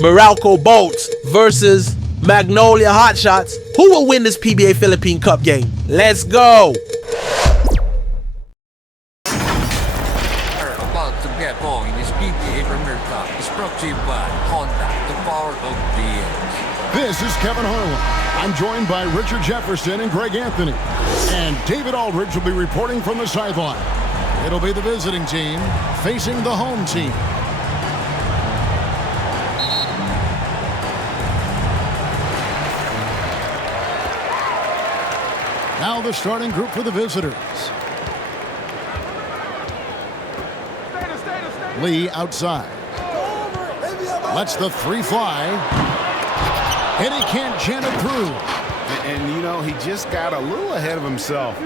Meralco Bolts versus Magnolia HOTSHOTS. Who will win this PBA Philippine Cup game? Let's go! About to get going in this PBA Premier Cup is brought to you by Honda, the power of beings. This is Kevin Harlan. I'm joined by Richard Jefferson and Greg Anthony. And David Aldridge will be reporting from the sideline. It'll be the visiting team facing the home team. Now the starting group for the visitors. Lee outside. Lets the three fly. And he can't jam it through. And you know, he just got a little ahead of himself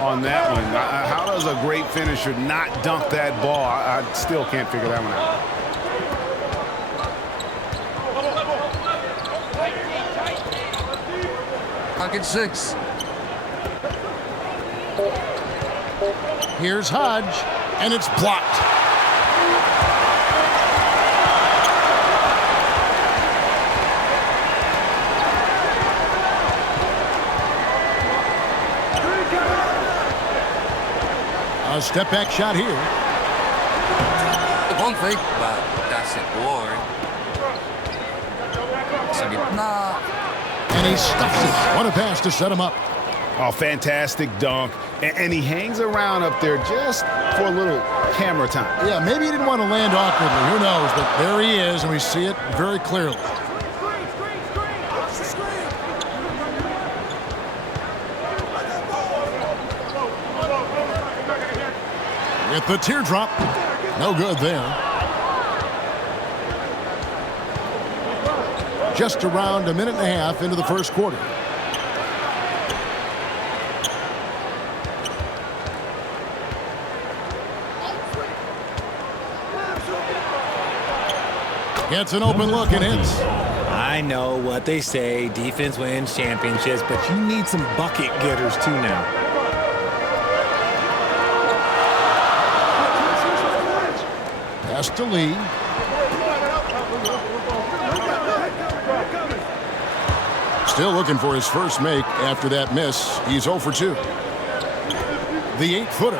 on that one. How does a great finisher not dunk that ball? I still can't figure that one out. Pocket 6. Here's Hodge, and it's blocked. A step back shot here. One fake, but that's it. Nah. And he stuffs it. What a pass to set him up. Oh, fantastic dunk. And he hangs around up there just for a little camera time. Yeah, maybe he didn't want to land awkwardly. Who knows? But there he is, and we see it very clearly. With the teardrop. No good there. Just around a minute and a half into the first quarter. Gets an open look and hits. I know what they say, defense wins championships, but you need some bucket getters too now. Pass to Lee. Still looking for his first make after that miss. He's 0 for 2. The 8-footer.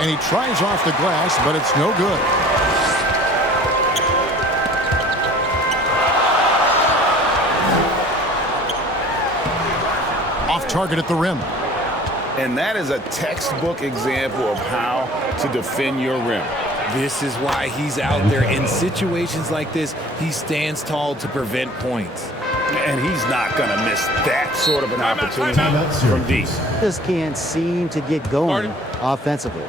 And he tries off the glass, but it's no good. Off target at the rim. And that is a textbook example of how to defend your rim. This is why he's out there. In situations like this, he stands tall to prevent points. And he's not going to miss that sort of an opportunity from deep. Just can't seem to get going offensively.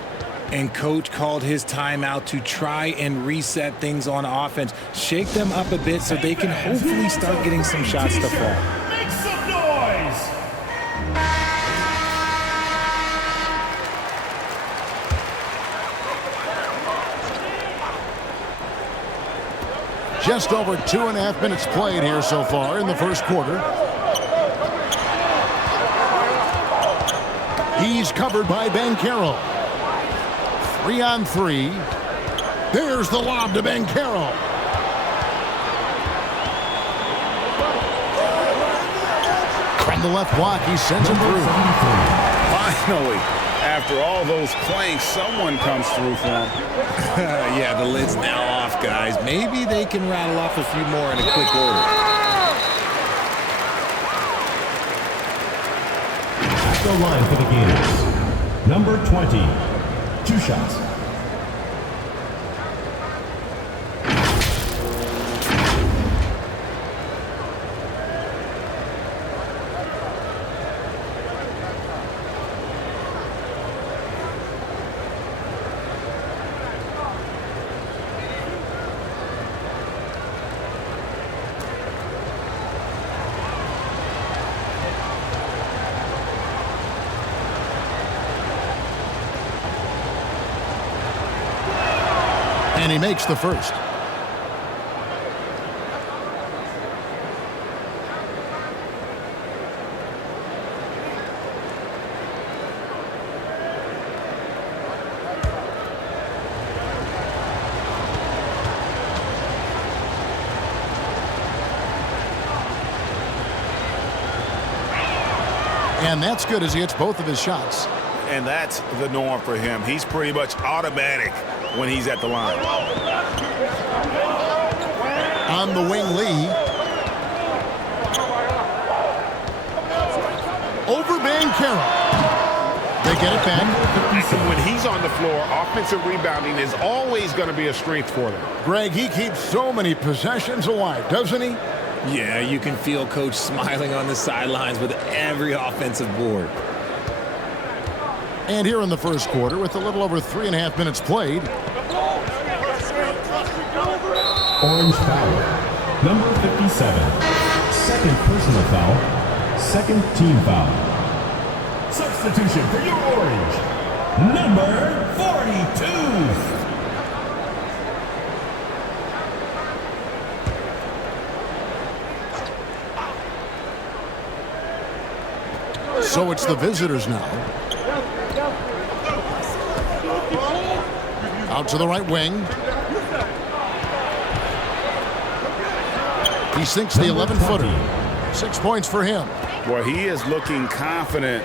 And coach called his timeout to try and reset things on offense. Shake them up a bit so they can hopefully start getting some shots to fall. Make some noise! Just over 2.5 minutes played here so far in the first quarter. He's covered by Bancaro. 3-on-3. There's the lob to Bancaro. From the left block, he sends it through. Finally, after all those clanks, someone comes through for him. Yeah, the lid's now off, guys. Maybe they can rattle off a few more in a quick order. At the line for the Gators, number 20, 2 shots. And he makes the first. And that's good as he hits both of his shots. And that's the norm for him. He's pretty much automatic when he's at the line. On the wing, Lee. Over Bancaro. They get it back. When he's on the floor, offensive rebounding is always going to be a strength for them. Greg, he keeps so many possessions alive, doesn't he? Yeah, you can feel Coach smiling on the sidelines with every offensive board. And here in the first quarter, with a little over 3.5 minutes played. Orange foul. Number 57. Second personal foul. Second team foul. Substitution for your Orange. Number 42. So it's the visitors now. Out to the right wing. He sinks the 11-footer. 6 points for him. Boy, he is looking confident.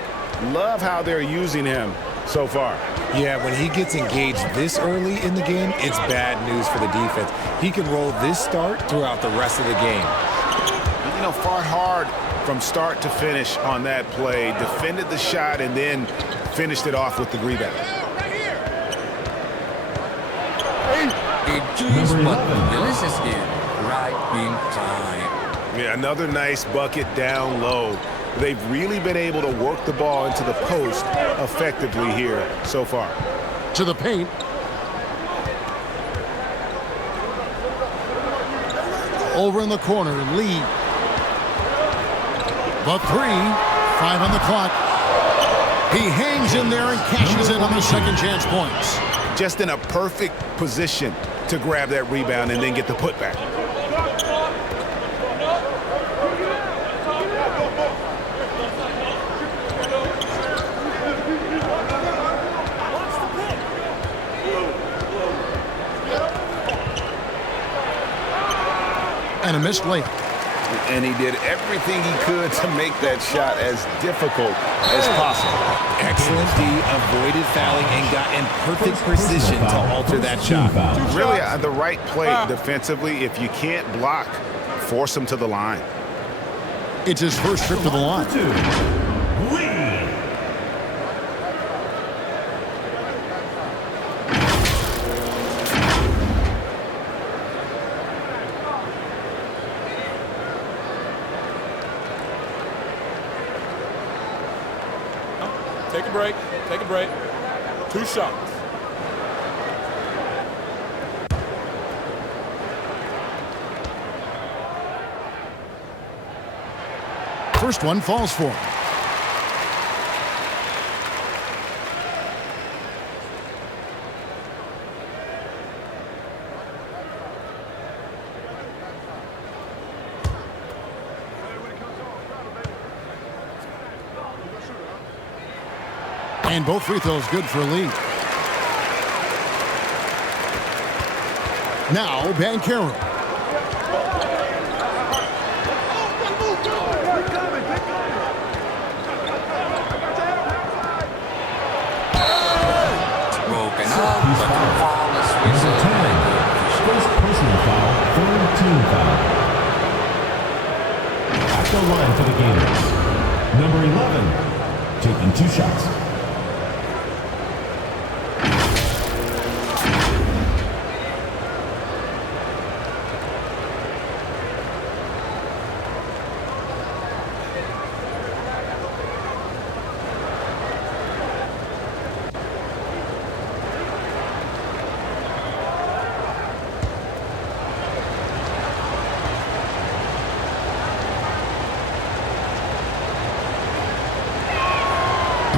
Love how they're using him so far. Yeah, when he gets engaged this early in the game, it's bad news for the defense. He can roll this start throughout the rest of the game. You know, fought hard from start to finish on that play, defended the shot, and then finished it off with the rebound. Gilas is in right in time. Yeah, another nice bucket down low. They've really been able to work the ball into the post effectively here so far. To the paint. Over in the corner, Lee. The 3, 5 on the clock. He hangs in there and cashes in on the second chance points. Just in a perfect position to grab that rebound and then get the putback. And a missed layup. And he did everything he could to make that shot as difficult as possible. Excellent D, avoided fouling and got in perfect position to alter that shot. Really the right play defensively. If you can't block, force him to the line. It's his first trip to the line. Take a break. Take a break. 2 shots. First one falls for him. And both free throws good for Lee. Now, Bancaro. Broken up, but the foul is whistled by the official. First personal foul, third team foul. At the line for the Gators. Number 11, taking 2 shots.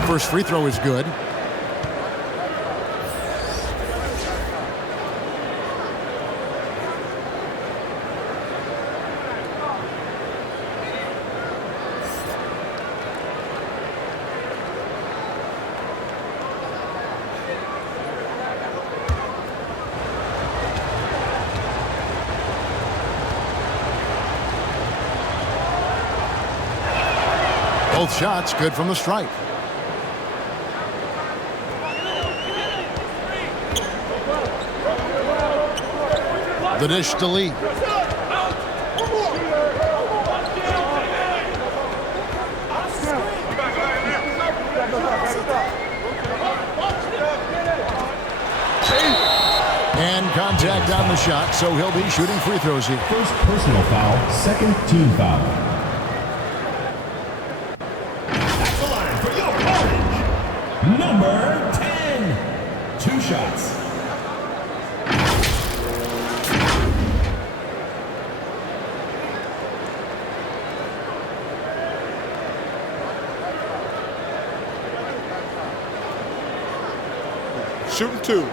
First free throw is good. Both shots good from the stripe. The dish to Lee. And contact on the shot, so he'll be shooting free throws here. First personal foul, second team foul. That's the line for your orange. Number 10. 2 shots. Shooting 2.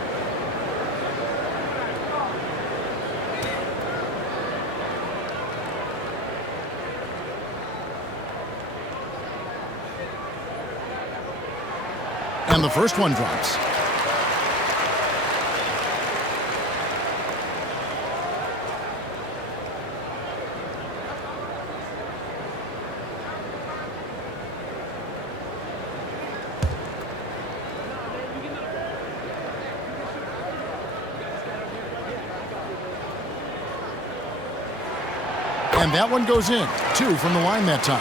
And the first one drops. And that one goes in. 2 from the line that time.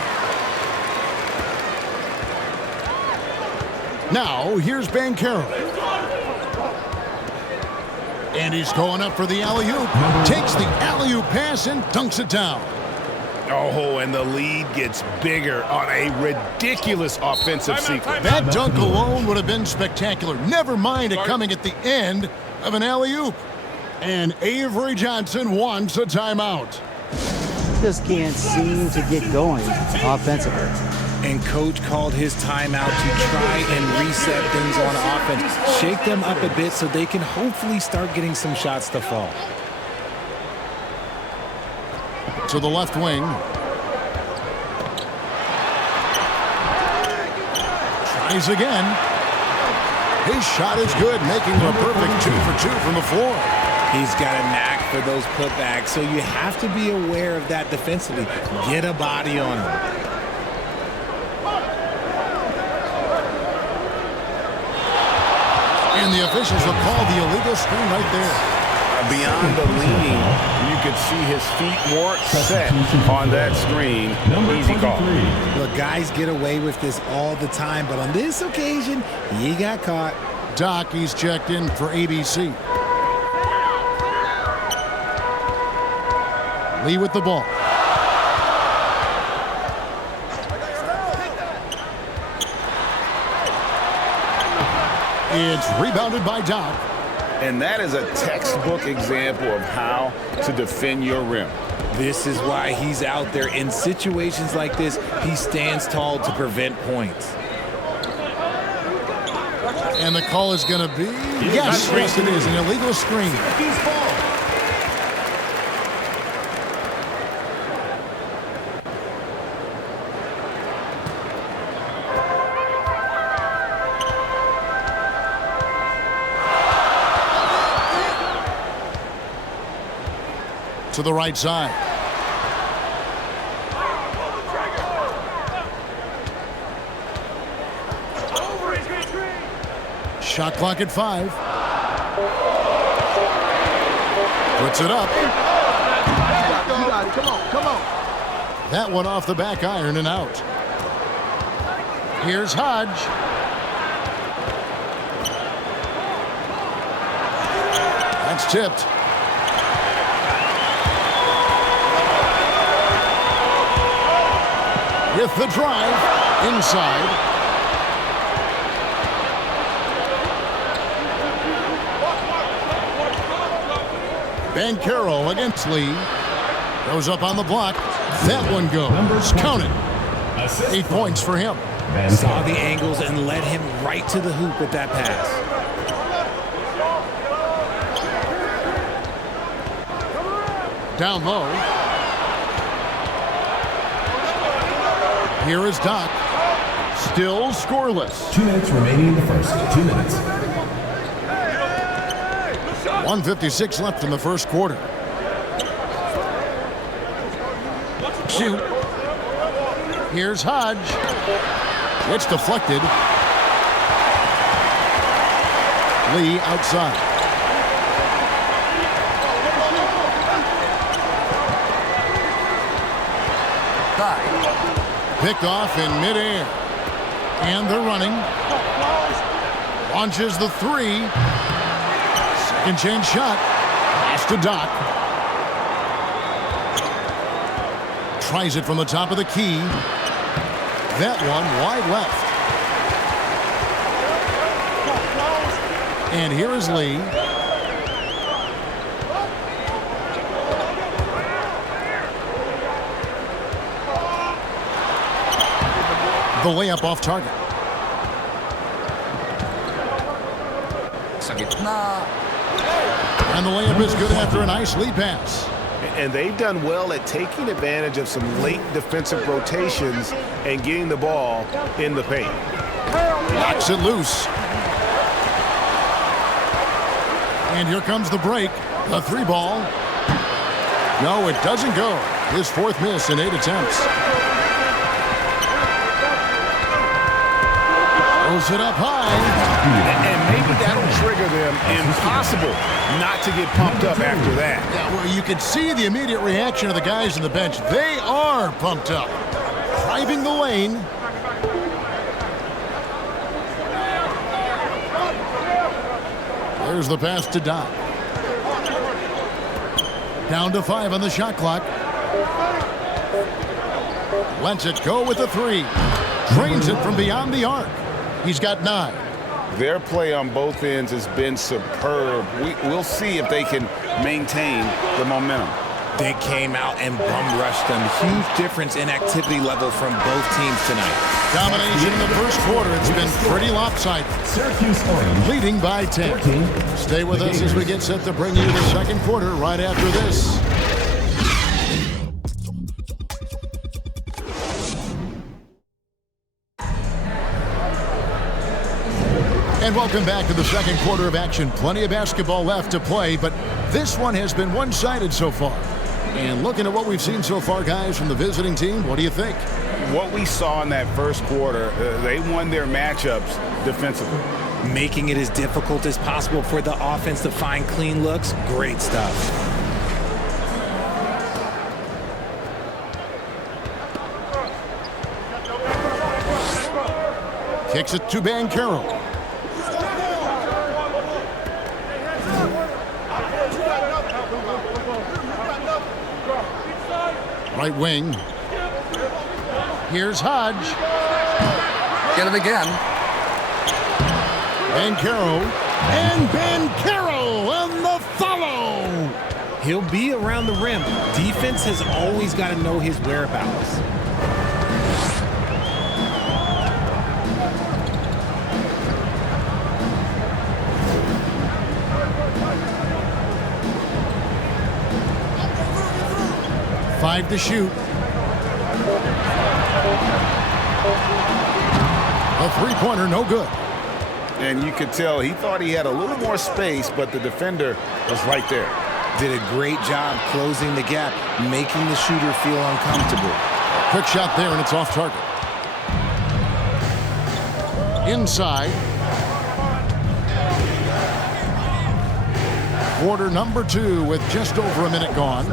Now, here's Bancaro. And he's going up for the alley-oop. Takes the alley-oop pass and dunks it down. Oh, and the lead gets bigger on a ridiculous offensive sequence. That dunk alone would have been spectacular. Never mind it coming at the end of an alley-oop. And Avery Johnson wants a timeout. Just can't seem to get going offensively. And coach called his timeout to try and reset things on offense. Shake them up a bit so they can hopefully start getting some shots to fall. To the left wing. Tries again. His shot is good, making a perfect 2 for 2 from the floor. He's got a knack for those putbacks, so you have to be aware of that defensively. Get a body on him. And the officials have called the illegal screen right there. Beyond the leaning, you could see his feet more set on that screen. Easy call. Look, guys get away with this all the time, but on this occasion, he got caught. Doc, he's checked in for ABC. Lee with the ball. It's rebounded by Doc. And that is a textbook example of how to defend your rim. This is why he's out there. In situations like this, he stands tall to prevent points. And the call is going to be, yes, it is, an illegal screen. To the right side. Shot clock at 5. Puts it up. You got it. Come on, come on. That one off the back iron and out. Here's Hodge. That's tipped. With the drive inside. Bancaro against Lee. Goes up on the block. That one goes. Count it. 8 points for him. Saw the angles and led him right to the hoop with that pass. Down low. Here is Doc. Still scoreless. 2 minutes remaining in the first. 2 minutes. 1:56 left in the first quarter. Shoot. Here's Hodge. It's deflected. Lee outside. Picked off in midair. And they're running. Launches the three. Second chance shot. Pass to Doc. Tries it from the top of the key. That one wide left. And here is Lee. The layup off target. Sa gitna. And the layup is good after a nice lead pass. And they've done well at taking advantage of some late defensive rotations and getting the ball in the paint. Knocks it loose. And here comes the break. The three ball. No, it doesn't go. His fourth miss in 8 attempts. Throws it up high. And maybe that'll trigger them. Impossible not to get pumped up after that. Yeah, well, you can see the immediate reaction of the guys on the bench. They are pumped up. Driving the lane. There's the pass to Doc. Down to 5 on the shot clock. Lets it go with the three. Drains it from beyond the arc. He's got 9. Their play on both ends has been superb. We'll see if they can maintain the momentum. They came out and bum rushed them. Huge difference in activity level from both teams tonight. Domination in the first quarter. It's been pretty lopsided. Syracuse Orange Leading by 10. Stay with us as we get set to bring you the second quarter right after this. And welcome back to the second quarter of action. Plenty of basketball left to play, but this one has been one-sided so far. And looking at what we've seen so far, guys, from the visiting team, what do you think? What we saw in that first quarter, they won their matchups defensively. Making it as difficult as possible for the offense to find clean looks. Great stuff. Kicks it to Bancaro. Right wing. Here's Hodge. Get it again. Bancaro. And Bancaro on the follow. He'll be around the rim. Defense has always got to know his whereabouts. Five to shoot. A three-pointer, no good. And you could tell he thought he had a little more space, but the defender was right there. Did a great job closing the gap, making the shooter feel uncomfortable. Quick shot there, and it's off target. Inside. Quarter number 2 with just over a minute gone.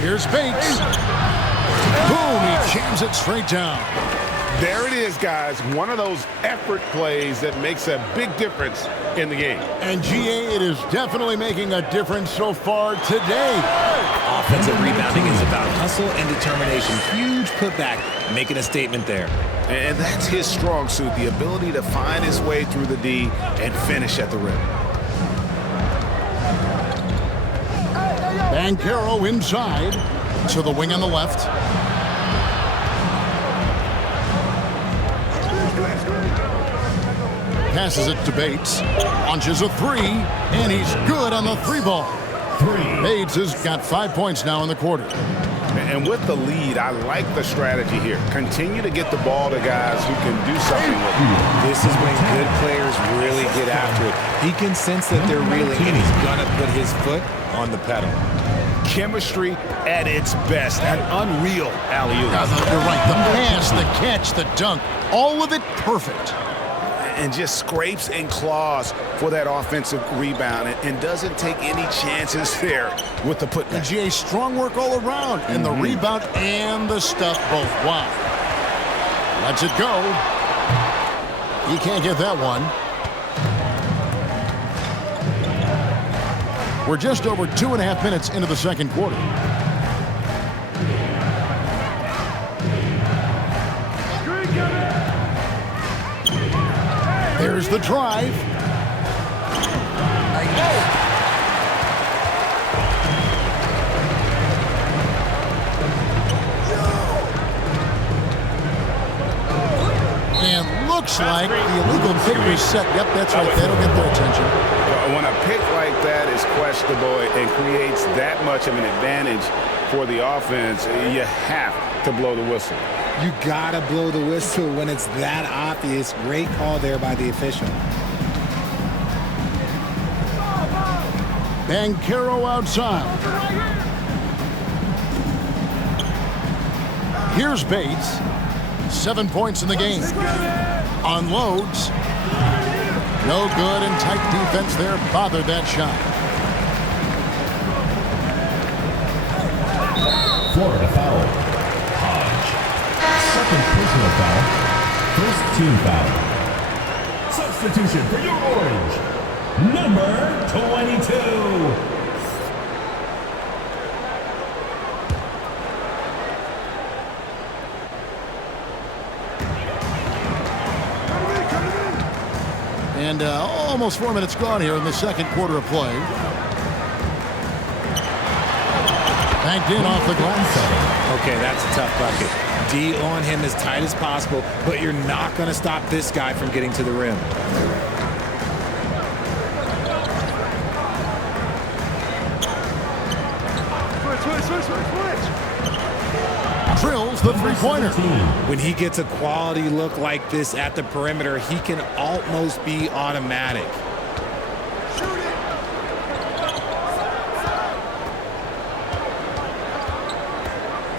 Here's Bates. Boom, he jams it straight down. There it is, guys. One of those effort plays that makes a big difference in the game. And GA, it is definitely making a difference so far today. Offensive rebounding is about hustle and determination. Huge putback, making a statement there. And that's his strong suit, the ability to find his way through the D and finish at the rim. Bancaro inside to the wing on the left. Passes it to Bates. Launches a three, and he's good on the three ball. Bates has got 5 points now in the quarter. And with the lead, I like the strategy here. Continue to get the ball to guys who can do something with it. This is when good players really get after it. He can sense that they're reeling, and he's going to put his foot on the pedal. chemistry at its best. An unreal alley-oop. You're right. The pass, the catch, the dunk, all of it perfect. And just scrapes and claws for that offensive rebound and doesn't take any chances there with the putback. And GA, strong work all around, and the rebound and the stuff both. Wow. Lets it go. He can't get that one. We're just over 2.5 minutes into the second quarter. There's the drive. And looks like the illegal pick was set. Yep, that's right. That'll get their attention. When a pick like that is questionable and creates that much of an advantage for the offense, you have to blow the whistle. You gotta blow the whistle when it's that obvious. Great call there by the official. Bancaro outside. Here's Bates. 7 points in the game. Unloads. No good, and tight defense there bothered that shot. Florida foul. Hodge. Second personal foul. First team foul. Substitution for your orange. Number 22. And almost 4 minutes gone here in the second quarter of play. Banked in off the glass. Okay, that's a tough bucket. D on him as tight as possible, but you're not going to stop this guy from getting to the rim. Drills the three-pointer. When he gets a quality look like this at the perimeter, he can almost be automatic.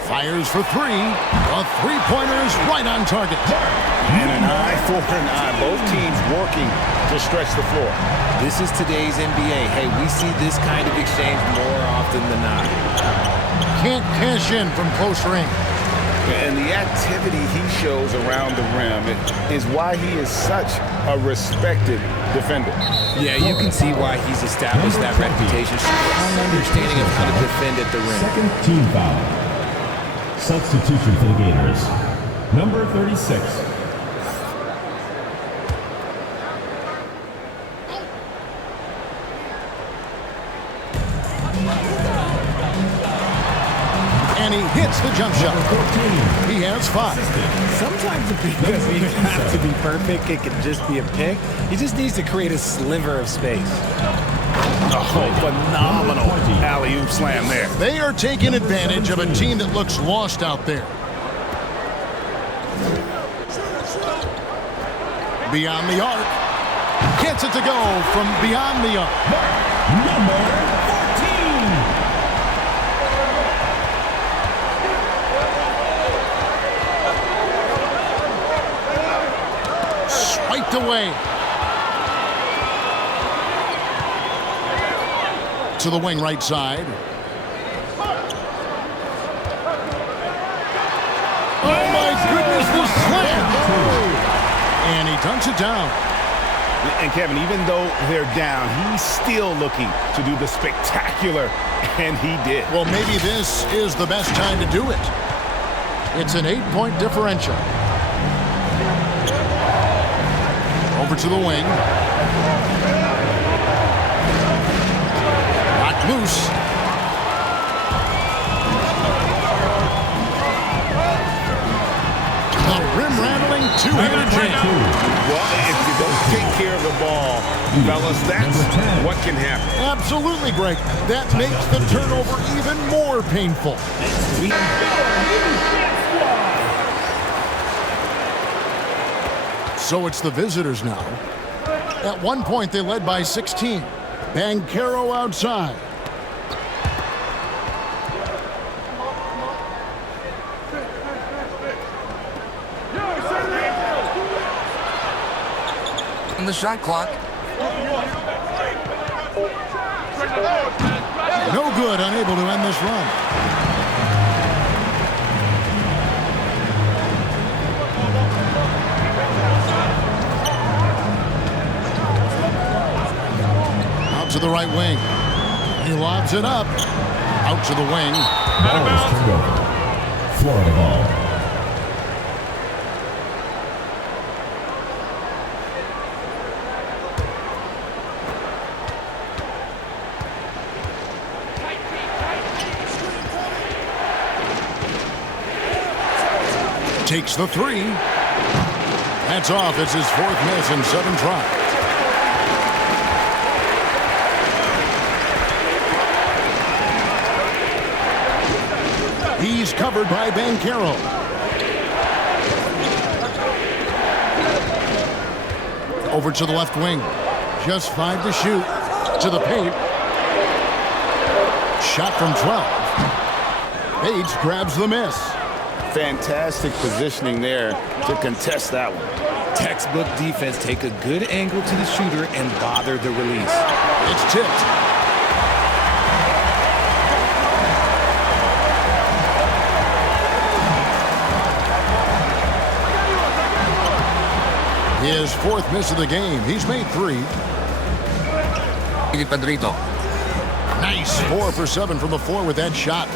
Fires for three. A three-pointer is right on target. And an eye for an eye. Both teams working to stretch the floor. This is today's NBA. Hey, we see this kind of exchange more often than not. Can't cash in from close range. And the activity he shows around the rim is why he is such a respected defender. Yeah, you can see why he's established that reputation. Understanding of how to defend at the rim. Second team foul. Substitution for the Gators. Number 36. And he hits the jump shot. He has 5. Sometimes it doesn't even have to be perfect. It can just be a pick. He just needs to create a sliver of space. Oh, phenomenal alley-oop slam there. They are taking advantage of a team that looks lost out there. Beyond the arc. Gets it to go from beyond the arc. Number 14. Swiped away. To the wing right side. Oh my goodness, the slam! And he dunks it down. And Kevin, even though they're down, he's still looking to do the spectacular, and he did. Well, maybe this is the best time to do it. It's an 8-point differential. Over to the wing. Locked loose. The rim-rattling two-handed jam. Well, if you don't take care of the ball, fellas, that's what can happen. Absolutely, Greg. That makes the turnover even more painful. So it's the visitors now. At one point, they led by 16. Bancaro outside. on the shot clock. No good, unable to end this run. Out to the right wing. He lobs it up. Out to the wing. Ball is turned over. Florida ball. Takes the three. That's off. It's his fourth miss in 7 tries. He's covered by Bancaro. Over to the left wing. Just 5 to shoot. To the paint. Shot from 12. Page grabs the miss. Fantastic positioning there to contest that one. Textbook defense. Take a good angle to the shooter and bother the release. It's tipped. His fourth miss of the game. He's made 3. Nice 4 for 7 from the floor with that shot.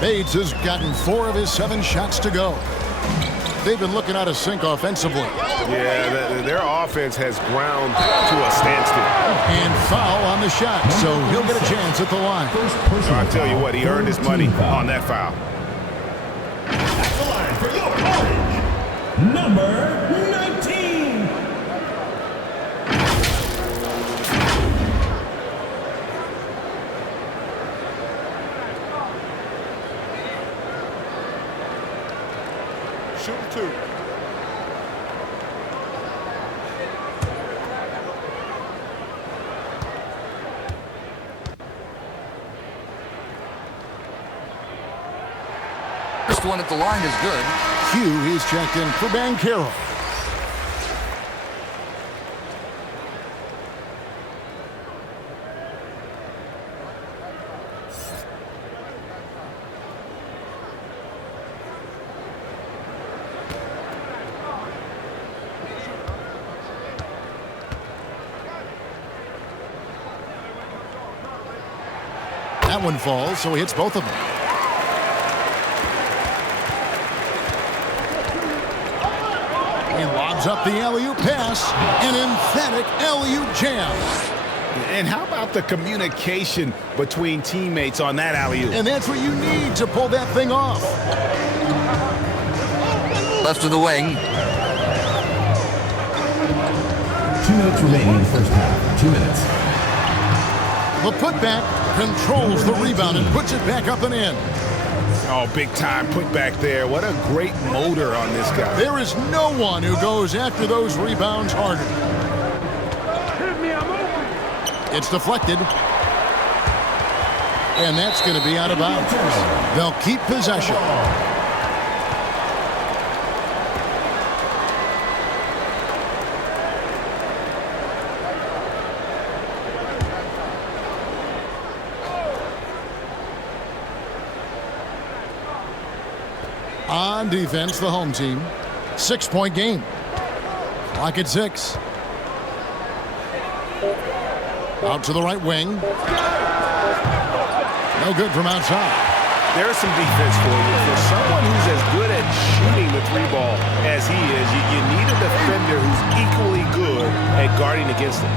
Bates has gotten 4 of his 7 shots to go. They've been looking out of sync offensively. Yeah, their offense has ground to a standstill. And foul on the shot, so he'll get a chance at the line. I tell you what, he earned his money on that foul. At the line for your orange, number 19. Shooting 2. First one at the line is good. Hugh, he's checked in for Bancaro. That one falls, so he hits both of them. He lobs up the alley-oop pass. An emphatic alley-oop jam. And how about the communication between teammates on that alley-oop? And that's what you need to pull that thing off. Left of the wing. 2 minutes remaining in the first half. 2 minutes. The putback controls the rebound and puts it back up and in. Oh, big time putback there. What a great motor on this guy. There is no one who goes after those rebounds harder. It's deflected. And that's going to be out of bounds. They'll keep possession. On defense, the home team. 6-point game. Clock at 6. Out to the right wing. No good from outside. There's some defense for you. For someone who's as good at shooting the 3-ball as he is, you need a defender who's equally good at guarding against him.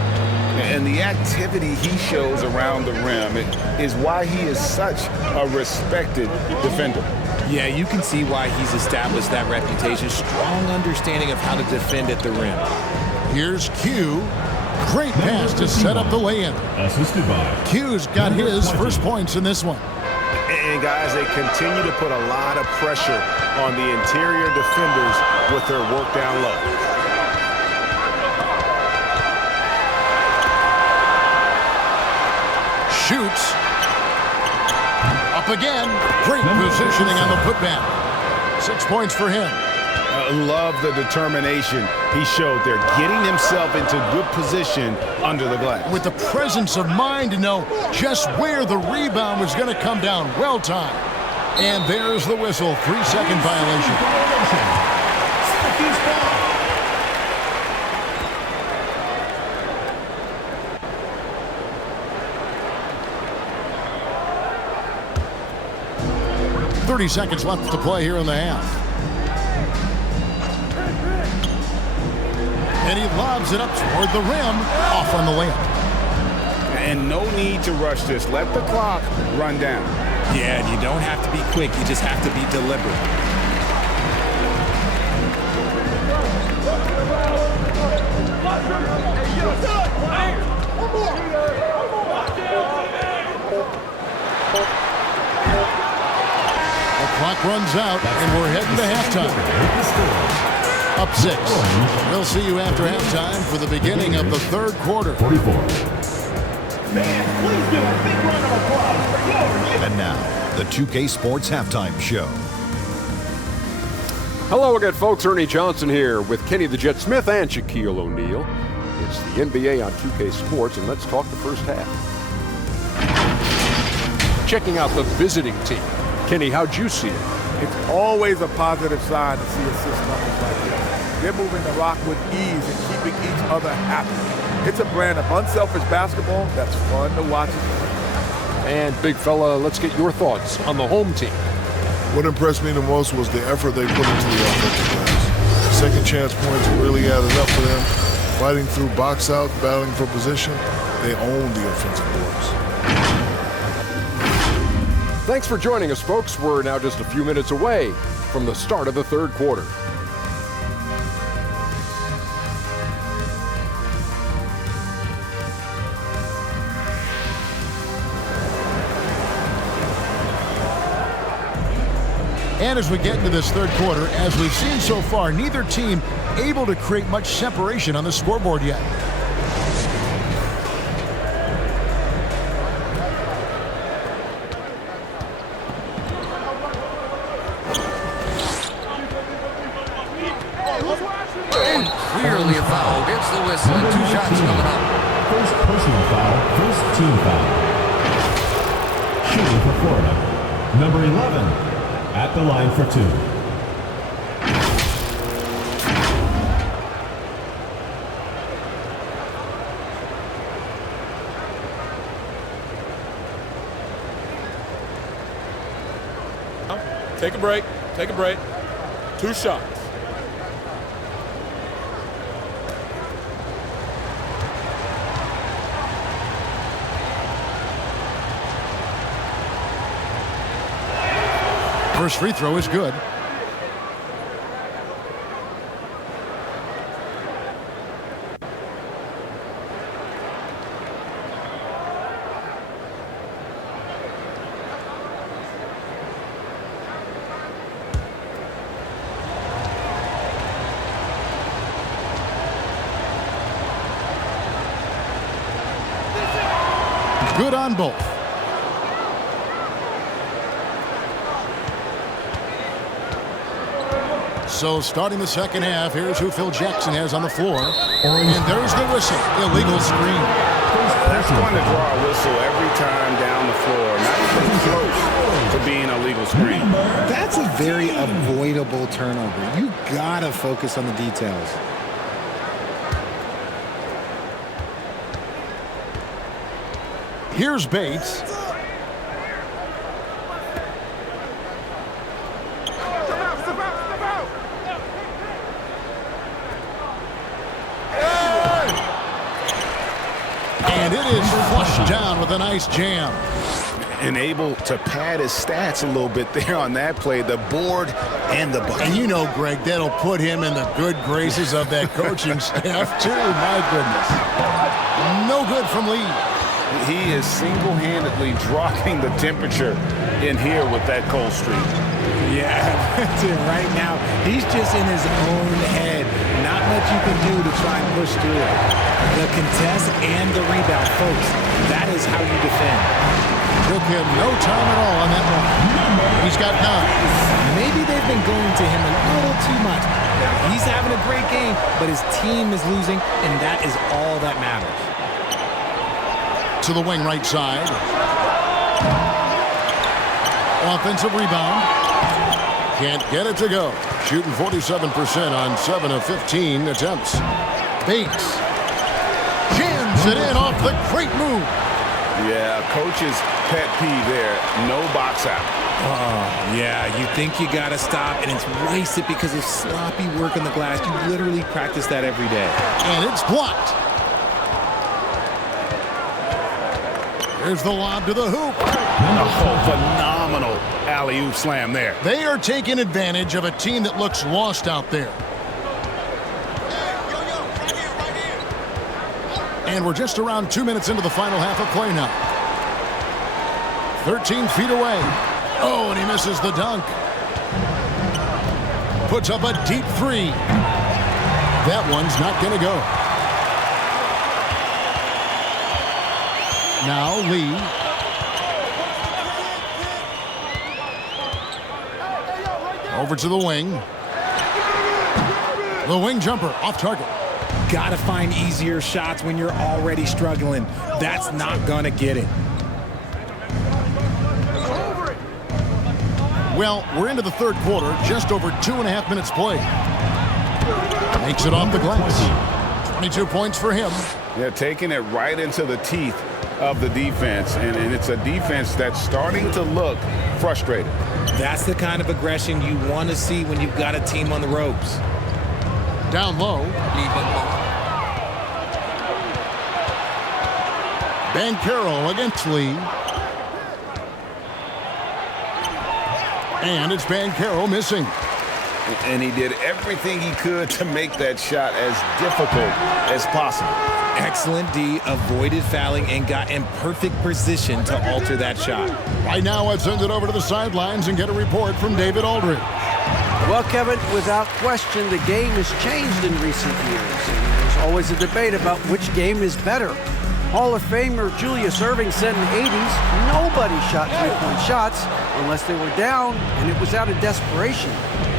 And the activity he shows around the rim is why he is such a respected defender. Yeah, you can see why he's established that reputation. Strong understanding of how to defend at the rim. Here's Q. Great pass to set up the lay-in. Assisted by Q's got his first points in this one. And guys, they continue to put a lot of pressure on the interior defenders with their work down low. Shoots. Up again. Great positioning on the putback. 6 points for him. Love the determination he showed there, getting himself into good position under the glass. With the presence of mind to know just where the rebound was going to come down. Well timed. And there's the whistle. 3-second violation. Syracuse ball. .30 seconds left to play here in the half. And he lobs it up toward the rim, off on the layup. And no need to rush this. Let the clock run down. Yeah, and you don't have to be quick. You just have to be deliberate. The clock runs out, and we're heading to halftime. Up 6. We'll see you after halftime for the beginning of the third quarter. 44. Fans, please give a big round of applause for your... And now, the 2K Sports Halftime Show. Hello again, folks. Ernie Johnson here with Kenny the Jet Smith and Shaquille O'Neal. It's the NBA on 2K Sports, and let's talk the first half. Checking out the visiting team. Kenny, how'd you see it? It's always a positive sign to see assist numbers like this. They're moving the rock with ease and keeping each other happy. It's a brand of unselfish basketball that's fun to watch. And big fella, let's get your thoughts on the home team. What impressed me the most was the effort they put into the offensive glass. Second chance points really added up for them. Fighting through box out, battling for position, they own the offensive boards. Thanks for joining us, folks. We're now just a few minutes away from the start of the third quarter. And as we get into this third quarter, as we've seen so far, neither team able to create much separation on the scoreboard yet. Clearly a foul. Gets the whistle and 2 shots coming up. First personal foul, first team foul. Shooting for Florida, number 11, at the line for 2. Take a break. Take a break. 2 shots. First free throw is good. Good on both. So starting the second half, here's who Phil Jackson has on the floor. And there's the whistle. Illegal screen. That's going to draw a whistle every time down the floor. Not even close to being a legal screen. That's a very avoidable turnover. You gotta focus on the details. Here's Bates. And it is flushed down with a nice jam. And able to pad his stats a little bit there on that play, the board and the bucket. And you know, Greg, that'll put him in the good graces of that coaching staff, too. My goodness. No good from Lee. He is single-handedly dropping the temperature in here with that cold streak. Yeah, right now, he's just in his own head. Not much you can do to try and push through it. The contest and the rebound, folks, that is how you defend. Took him no time at all on that one. He's got 9. Maybe they've been going to him a little too much. Now, he's having a great game, but his team is losing, and that is all that matters. To the wing right side. Offensive rebound. Can't get it to go. Shooting 47% on 7 of 15 attempts. Bates. Jams it in off the great move. Yeah, coach's pet peeve there. No box out. Oh, yeah, you think you got to stop, and it's wasted because of sloppy work on the glass. You literally practice that every day. And it's blocked. Here's the lob to the hoop. Oh, phenomenal alley-oop slam there. They are taking advantage of a team that looks lost out there. And we're just around 2 minutes into the final half of play now. 13 feet away. Oh, and he misses the dunk. Puts up a deep three. That one's not going to go. Now Lee. Over to the wing. The wing jumper off target. Got to find easier shots when you're already struggling. That's not going to get it. Well, we're into the third quarter, just over 2.5 minutes played. Makes it off the glass. 22 points for him. Yeah, taking it right into the teeth of the defense, and it's a defense that's starting to look frustrated. That's the kind of aggression you want to see when you've got a team on the ropes. Down low. Banchero against Lee. And it's Banchero missing. And he did everything he could to make that shot as difficult as possible. Excellent D, avoided fouling and got in perfect position to alter that shot. Right now, let's send it over to the sidelines and get a report from David Aldridge. Well, Kevin, without question, the game has changed in recent years. And there's always a debate about which game is better. Hall of Famer Julius Erving said in the 80s, nobody shot three-point shots unless they were down, and it was out of desperation.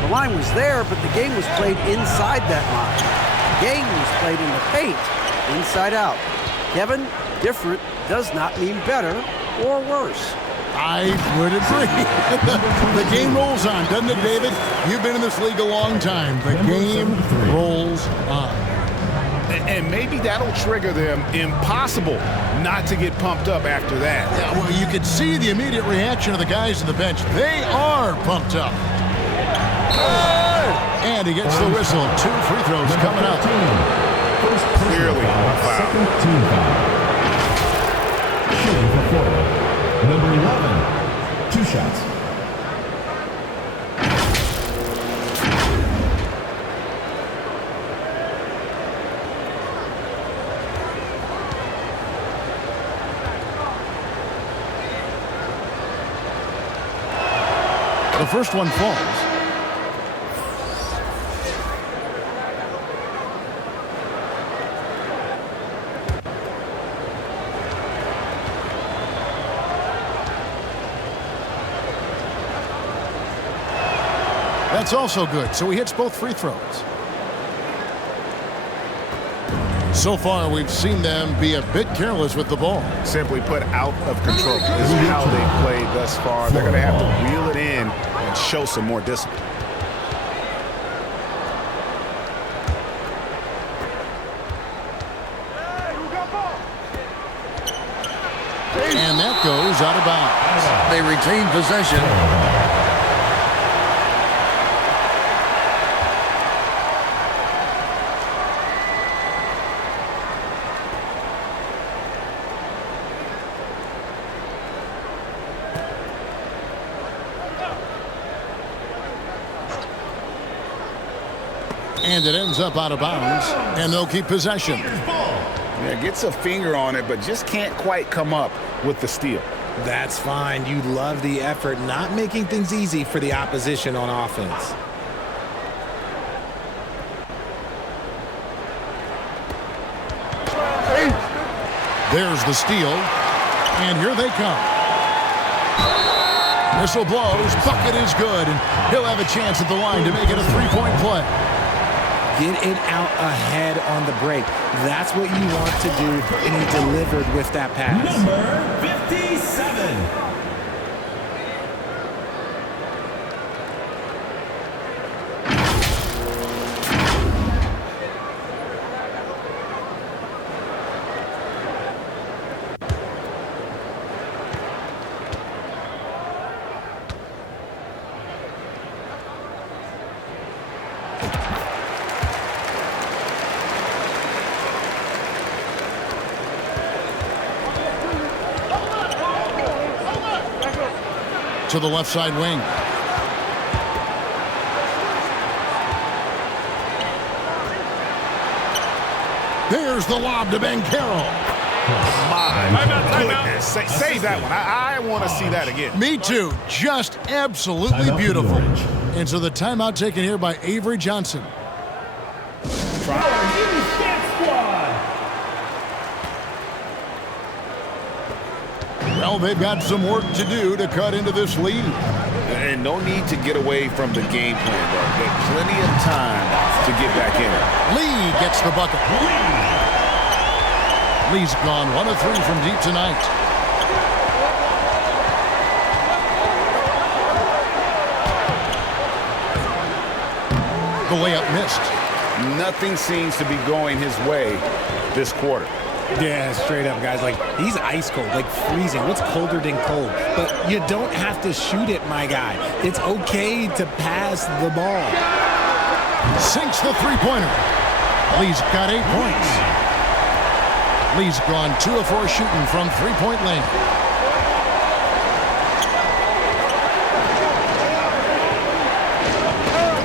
The line was there, but the game was played inside that line. The game was played in the paint, inside out. Kevin, different does not mean better or worse. I would agree. The game rolls on, doesn't it, David? You've been in this league a long time. The game rolls on. And maybe that'll trigger them. Impossible not to get pumped up after that. Yeah, well, you could see the immediate reaction of the guys on the bench. They are pumped up. And he gets the whistle. 2 free throws coming up. Clearly a foul. Team foul. Shooting for Florida. Number 11, 2 shots. The first one falls. That's also good, so he hits both free throws. So far, we've seen them be a bit careless with the ball. Simply put, out of control. This is how they've played thus far. They're going to have to reel it in and show some more discipline. And that goes out of bounds. They retain possession. And it ends up out of bounds, and they'll keep possession. Yeah, gets a finger on it, but just can't quite come up with the steal. That's fine. You love the effort, not making things easy for the opposition on offense. There's the steal, and here they come. Whistle blows, bucket is good, and he'll have a chance at the line to make it a three-point play. get it out ahead on the break. That's what you want to do, and he delivered with that pass. Number 57. To the left side wing. There's the lob to Bancaro. My goodness. Save that one. I want to see that again. Me too. Just absolutely beautiful. And so the timeout taken here by Avery Johnson. Well, they've got some work to do to cut into this lead. And no need to get away from the game plan, though. There's plenty of time to get back in it. Lee gets the bucket. Lee's gone 1 of 3 from deep tonight. The layup missed. Nothing seems to be going his way this quarter. Yeah, straight up, guys. Like, he's ice cold, like freezing. What's colder than cold? But you don't have to shoot it, my guy. It's okay to pass the ball. Sinks the three-pointer. Lee's got 8 points. Lee's gone 2 of 4 shooting from three-point lane.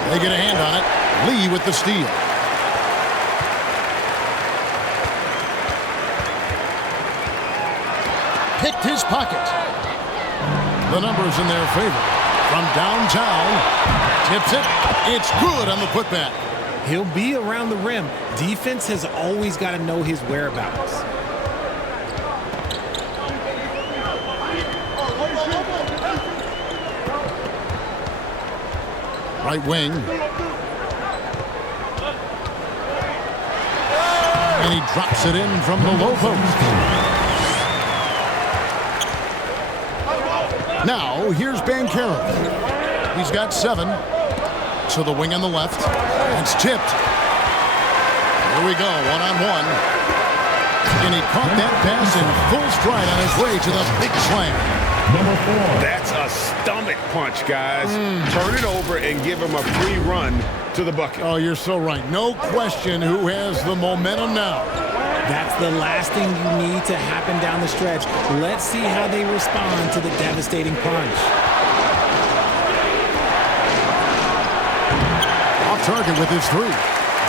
They get a hand on it. Lee with the steal. Picked his pocket. The numbers in their favor. From downtown, tips it. It's good on the putback. He'll be around the rim. Defense has always got to know his whereabouts. Right wing. And he drops it in from the low post. Now, here's Bancaro. He's got 7. To the wing on the left. It's tipped. Here we go, one-on-one. And he caught that pass in full stride on his way to the big slam. Number 4. That's a stomach punch, guys. Turn it over and give him a free run to the bucket. Oh, you're so right. No question who has the momentum now. That's the last thing you need to happen down the stretch. Let's see how they respond to the devastating punch. Off target with his 3.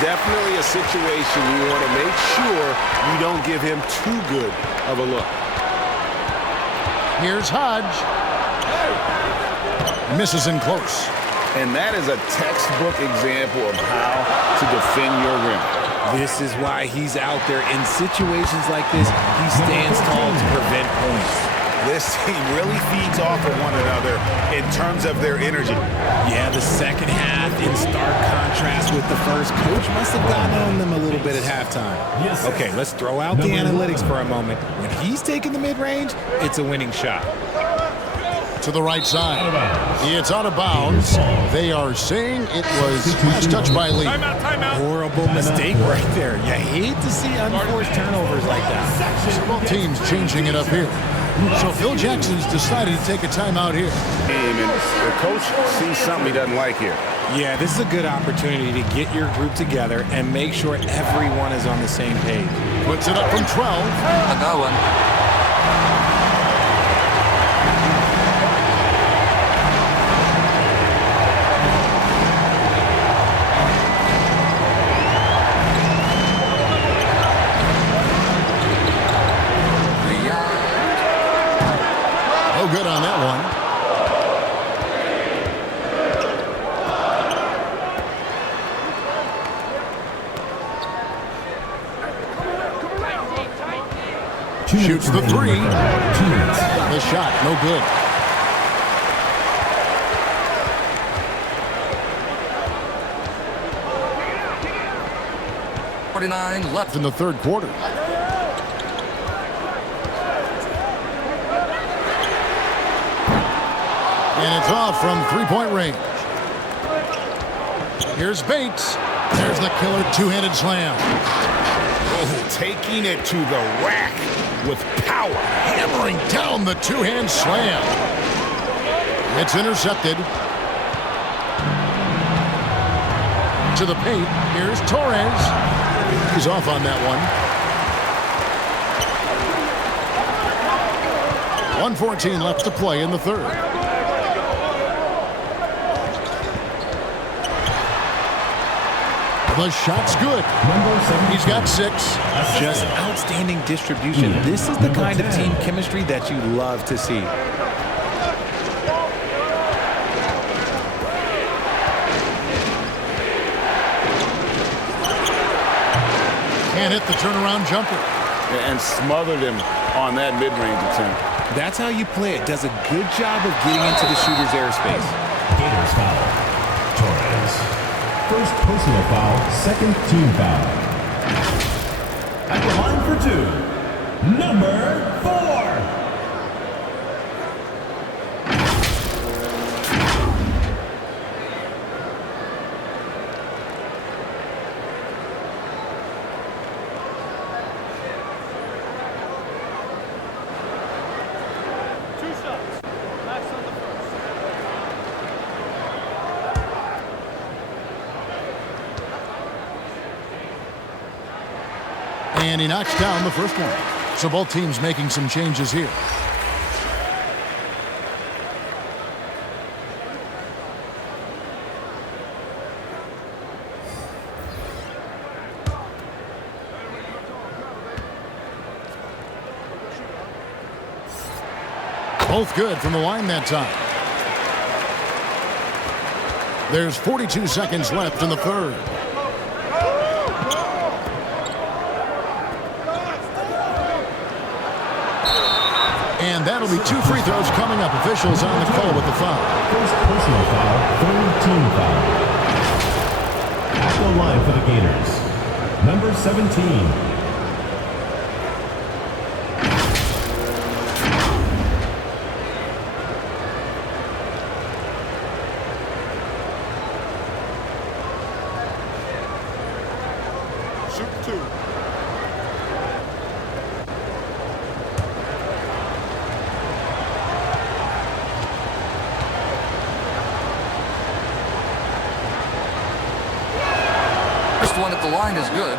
Definitely a situation you want to make sure you don't give him too good of a look. Here's Hodge. Misses in close. And that is a textbook example of how to defend your rim. This is why he's out there. In situations like this, he stands tall to prevent points. This team really feeds off of one another in terms of their energy. Yeah, the second half in stark contrast with the first. Coach must have gotten on them a little bit at halftime. Yes. Okay, let's throw out the analytics for a moment. When he's taking the mid-range, it's a winning shot. To the right side. It's out of bounds. They are saying it was last touched by Lee. Timeout. Horrible mistake right there. You hate to see unforced turnovers like that. Both teams changing it up here. So Phil Jackson's decided to take a timeout here. And the coach sees something he doesn't like here. Yeah, this is a good opportunity to get your group together and make sure everyone is on the same page. Puts it up from 12. I got one. Good on that one. Shoots the 3. The shot, no good. 2:49 left in the third quarter. And it's off from three-point range. Here's Bates. There's the killer two-handed slam. Oh, taking it to the rack with power. Hammering down the two-hand slam. It's intercepted. To the paint. Here's Torres. He's off on that one. 1:14 left to play in the third. The shot's good. He's got 6. Just outstanding distribution. This is the kind of team chemistry that you love to see. Can't hit the turnaround jumper. And smothered him on that mid-range attempt. That's how you play it. Does a good job of getting into the shooter's airspace. Gators foul. Torres. First personal foul, second team foul. At the line for 2, number 4. And he knocks down the first one. So both teams making some changes here. Both good from the line that time. There's 42 seconds left in the third. And that'll be 2 free throws coming up. Officials on the call with the foul. First personal foul, third team foul. At the line for the Gators, number 17. Shoot 2. one at the line is good.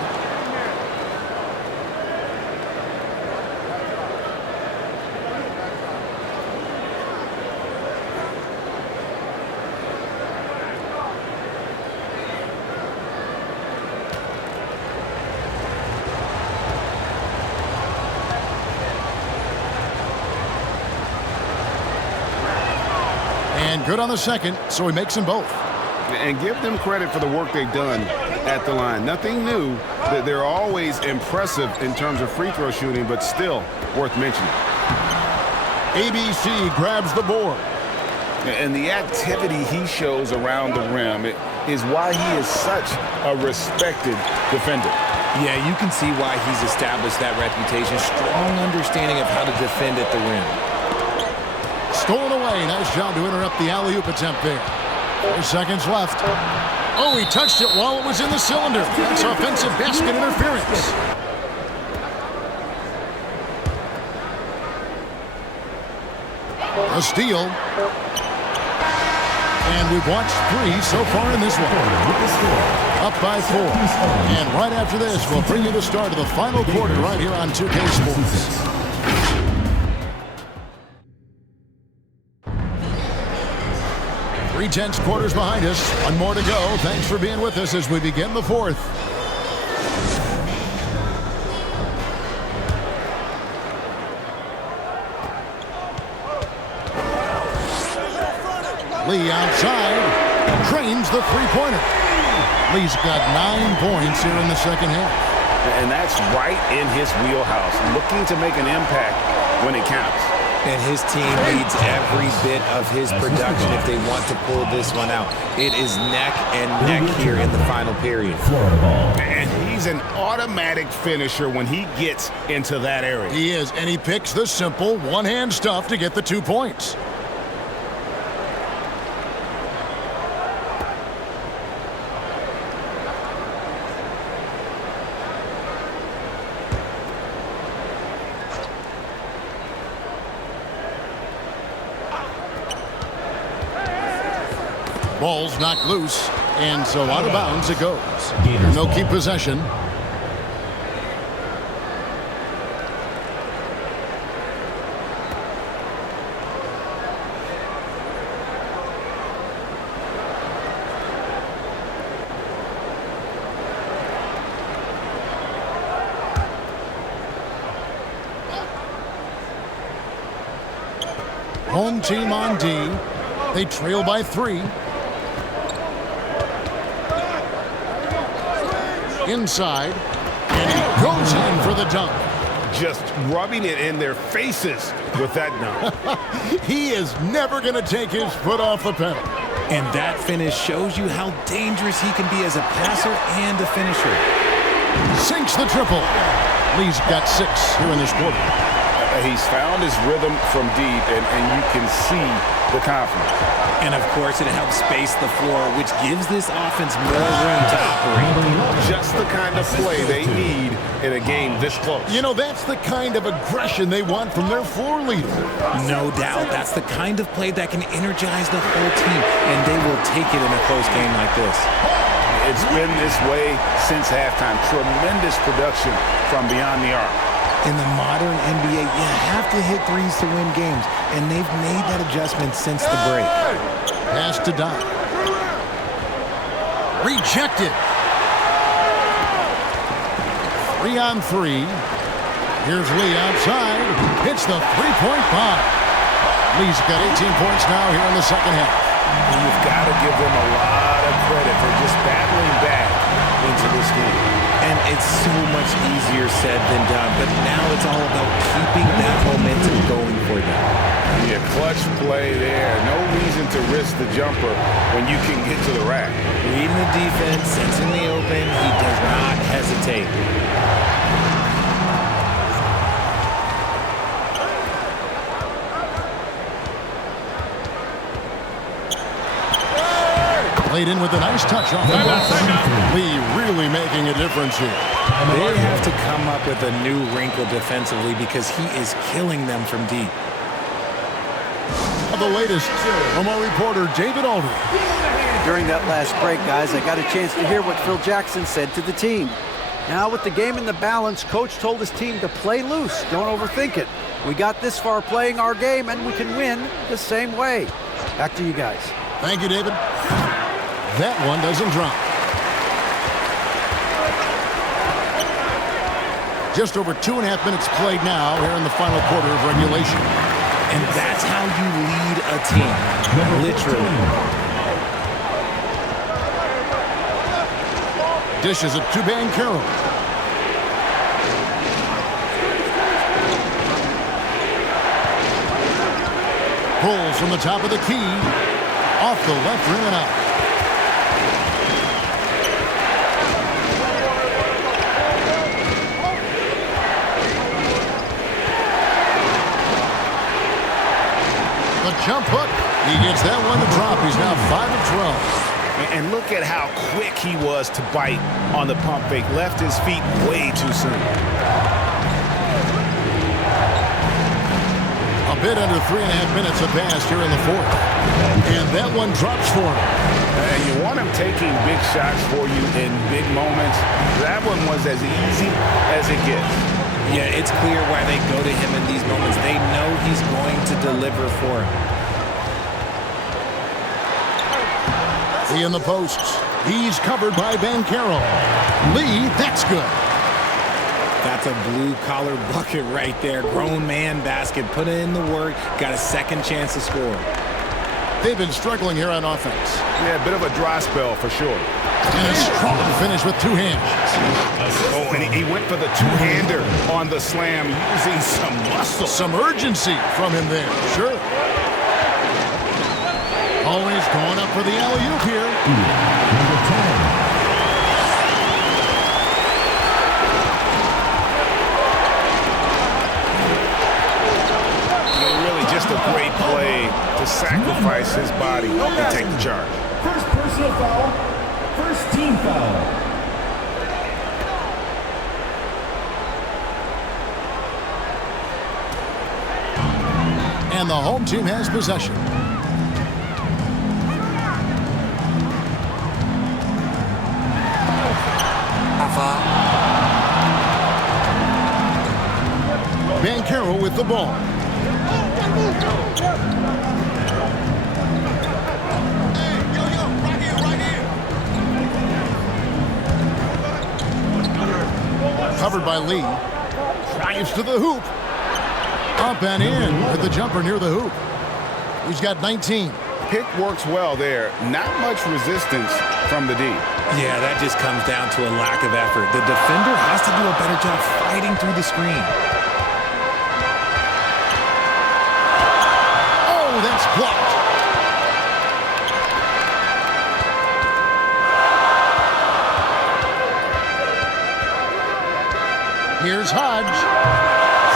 And good on the second, so he makes them both. And give them credit for the work they've done at the line. Nothing new. They're always impressive in terms of free throw shooting, but still worth mentioning. ABC grabs the board. And the activity he shows around the rim is why he is such a respected defender. Yeah, you can see why he's established that reputation. Strong understanding of how to defend at the rim. Stolen away. Nice job to interrupt the alley-oop attempt there. 4 seconds left. Oh, he touched it while it was in the cylinder. That's offensive basket interference. A steal. And we've watched 3 so far in this one. Up by 4. And right after this, we'll bring you the start of the final quarter right here on 2K Sports. 3/10 quarters behind us. 1 more to go. Thanks for being with us as we begin the 4th. Lee outside. Drains the three-pointer. Lee's got 9 points here in the second half. And that's right in his wheelhouse. Looking to make an impact when it counts. And his team needs every bit of his production if they want to pull this one out. It is neck and neck here in the final period. And he's He's an automatic finisher when he gets into that area. He is, and he picks the simple one-hand stuff to get the 2 points. Ball's knocked loose, and so out of bounds it goes. And they'll keep possession. Home team on D. They trail by 3. Inside, and he goes in for the dunk. Just rubbing it in their faces with that dunk. He is never going to take his foot off the pedal. And that finish shows you how dangerous he can be as a passer and a finisher. Sinks the triple. Lee's got 6 here in this quarter. He's found his rhythm from deep, and you can see the confidence. And, of course, it helps space the floor, which gives this offense more room to operate. Just the kind of play they need in a game this close. You know, that's the kind of aggression they want from their floor leader. No doubt. That's the kind of play that can energize the whole team, and they will take it in a close game like this. It's been this way since halftime. Tremendous production from beyond the arc. In the modern NBA, you have to hit threes to win games, and they've made that adjustment since the break. Pass to Doc. Rejected. 3 on 3. Here's Lee outside. Hits the three-point bomb. Lee's got 18 points now here in the second half. You've got to give them a lot of credit for just battling back into this game. And it's so much easier said than done, but now it's all about keeping that momentum going for them. Yeah, clutch play there. No reason to risk the jumper when you can get to the rack. Reading the defense, sensing the open, he does not hesitate. Played in with a nice touch off the glass. Lee really making a difference here. They have to come up with a new wrinkle defensively because he is killing them from deep. The latest from our reporter, David Alder. During that last break, guys, I got a chance to hear what Phil Jackson said to the team. Now with the game in the balance, Coach told his team to play loose. Don't overthink it. We got this far playing our game, and we can win the same way. Back to you guys. Thank you, David. That one doesn't drop. Just over 2.5 minutes played now here in the final quarter of regulation. And that's how you lead a team, literally. Dishes it to Banchero. Pulls from the top of the key. Off the left rim and out. The jump hook. He gets that one to drop. He's now 5 of 12. And look at how quick he was to bite on the pump fake. Left his feet way too soon. A bit under 3.5 minutes have passed here in the fourth. And that one drops for him. And you want him taking big shots for you in big moments. That one was as easy as it gets. Yeah, it's clear why they go to him in these moments. They know he's going to deliver for him. Lee in the posts. He's covered by Banchero. Lee, that's good. That's a blue-collar bucket right there. Grown man basket. Put in the work. Got a second chance to score. They've been struggling here on offense. Yeah, a bit of a dry spell for sure. And a strong finish with 2 hands. Oh, and he went for the two-hander on the slam, using some muscle. Some urgency from him there, sure. Always going up for the alley-oop here. Number 10. a great play to sacrifice his body and take the charge. First personal foul, first team foul. And the home team has possession. Bancaro with the ball. Covered by Lee. Drives to the hoop. Up and in with the jumper near the hoop. He's got 19. Pick works well there. Not much resistance from the D. Yeah, that just comes down to a lack of effort. The defender has to do a better job fighting through the screen. Oh, that's blocked. Here's Hodge.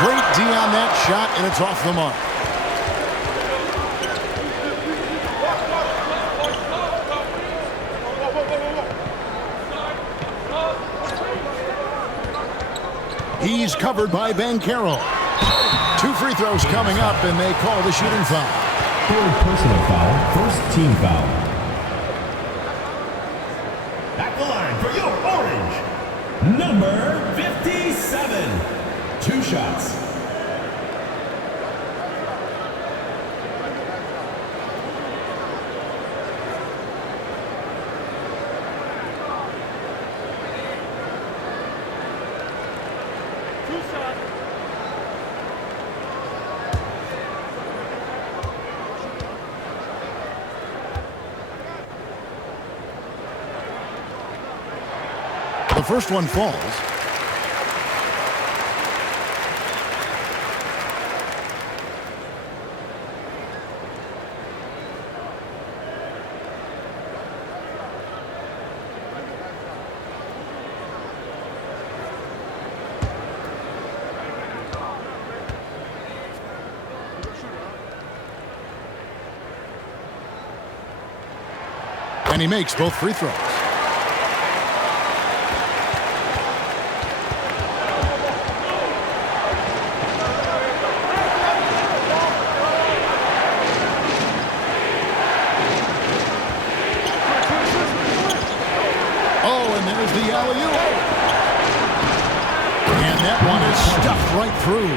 Great D on that shot, and it's off the mark. He's covered by Bancaro. 2 free throws coming up, and they call the shooting foul. Third personal foul, first team foul. At the line for your orange, number 57. 2 shots. The first one falls. And he makes both free throws. The alley-oop. And that one is stuffed right through.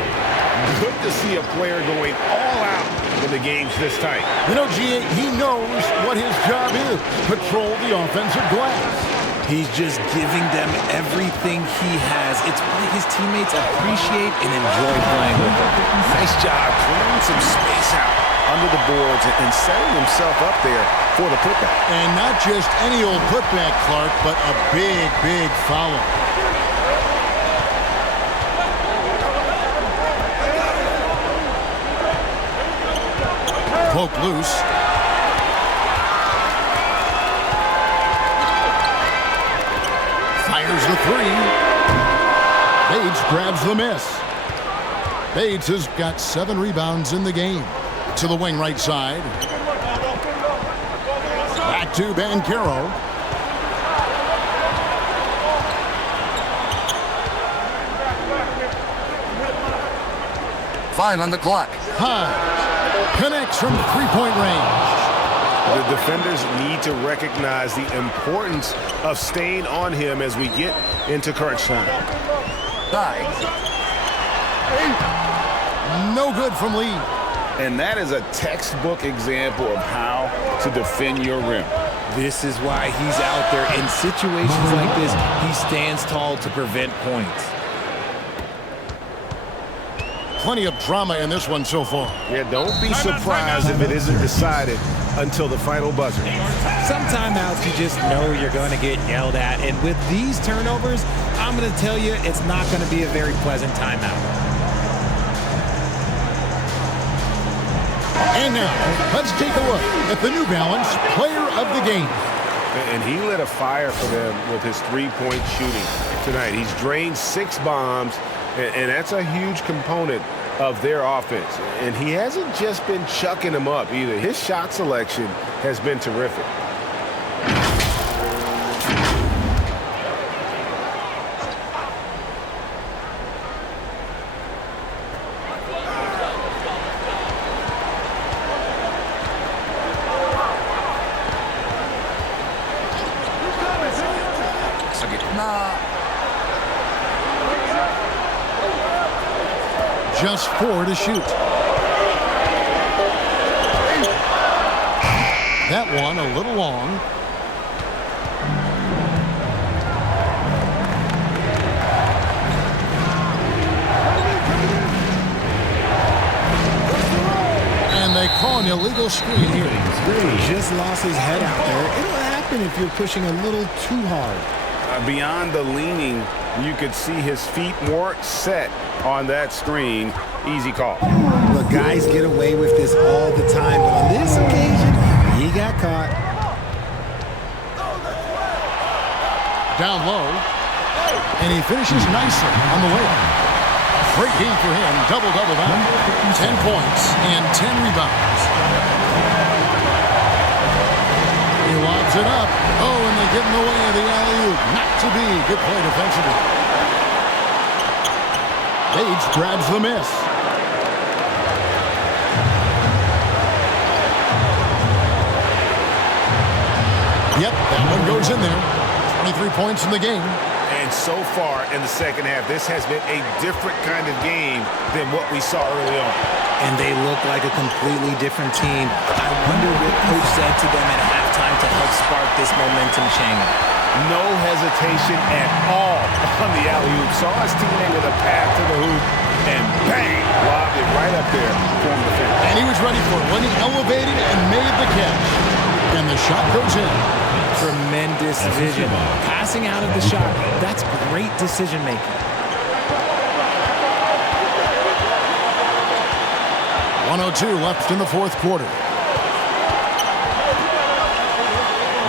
Good to see a player going all out when the game's this tight. You know, G.A., he knows what his job is. Patrol the offensive glass. He's just giving them everything he has. It's why his teammates appreciate and enjoy playing with him. Nice job clearing some space out under the boards and setting himself up there for the putback. And not just any old putback, Clark, but a big, big foul. Poke loose. Fires the 3. Bates grabs the miss. Bates has got 7 rebounds in the game. To the wing right side. Back to Bancaro. Fine on the clock. Hodge connects from 3-point range. The defenders need to recognize the importance of staying on him as we get into crunch time. No good from Lee. And that is a textbook example of how to defend your rim. This is why he's out there. In situations like this, he stands tall to prevent points. Plenty of drama in this one so far. Yeah, don't be surprised if it isn't decided until the final buzzer. Some timeouts you just know you're going to get yelled at. And with these turnovers, I'm going to tell you it's not going to be a very pleasant timeout. And now, let's take a look at the New Balance Player of the Game. And he lit a fire for them with his 3-point shooting tonight. He's drained 6 bombs, and that's a huge component of their offense. And he hasn't just been chucking them up either. His shot selection has been terrific. Just 4 to shoot. That one a little long. And they call an illegal screen here. Just lost his head out there. It'll happen if you're pushing a little too hard. Beyond the leaning, you could see his feet weren't set on that screen. Easy call. Look, guys get away with this all the time, but on this occasion, he got caught. Down low, and he finishes nicely on the layup. Great game for him, double-double now. 10 points and 10 rebounds. He lobs it up. Oh, and they get in the way of the alley-oop. Not to be. Good play defensively. Page grabs the miss. Yep, that one goes in there. 23 points in the game. And so far in the second half, this has been a different kind of game than what we saw early on. And they look like a completely different team. I wonder what coach said to them at halftime to help spark this momentum change. No hesitation at all on the alley-oop. Saw his teammate with a pass to the hoop, and bang, lobbed it right up there for him to finish. And he was ready for it when he elevated and made the catch. And the shot goes in. Tremendous vision. Passing out of the shot, that's great decision making. 1:02 left in the fourth quarter.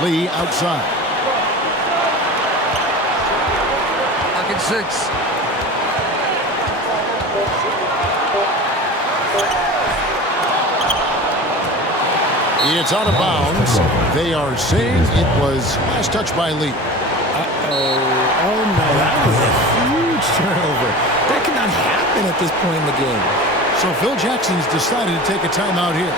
Lee outside. Pocket 6. It's out of bounds. They are saying it was last touch by Lee. Uh-oh. Oh, no. That was a huge turnover. That cannot happen at this point in the game. So Phil Jackson's decided to take a timeout here.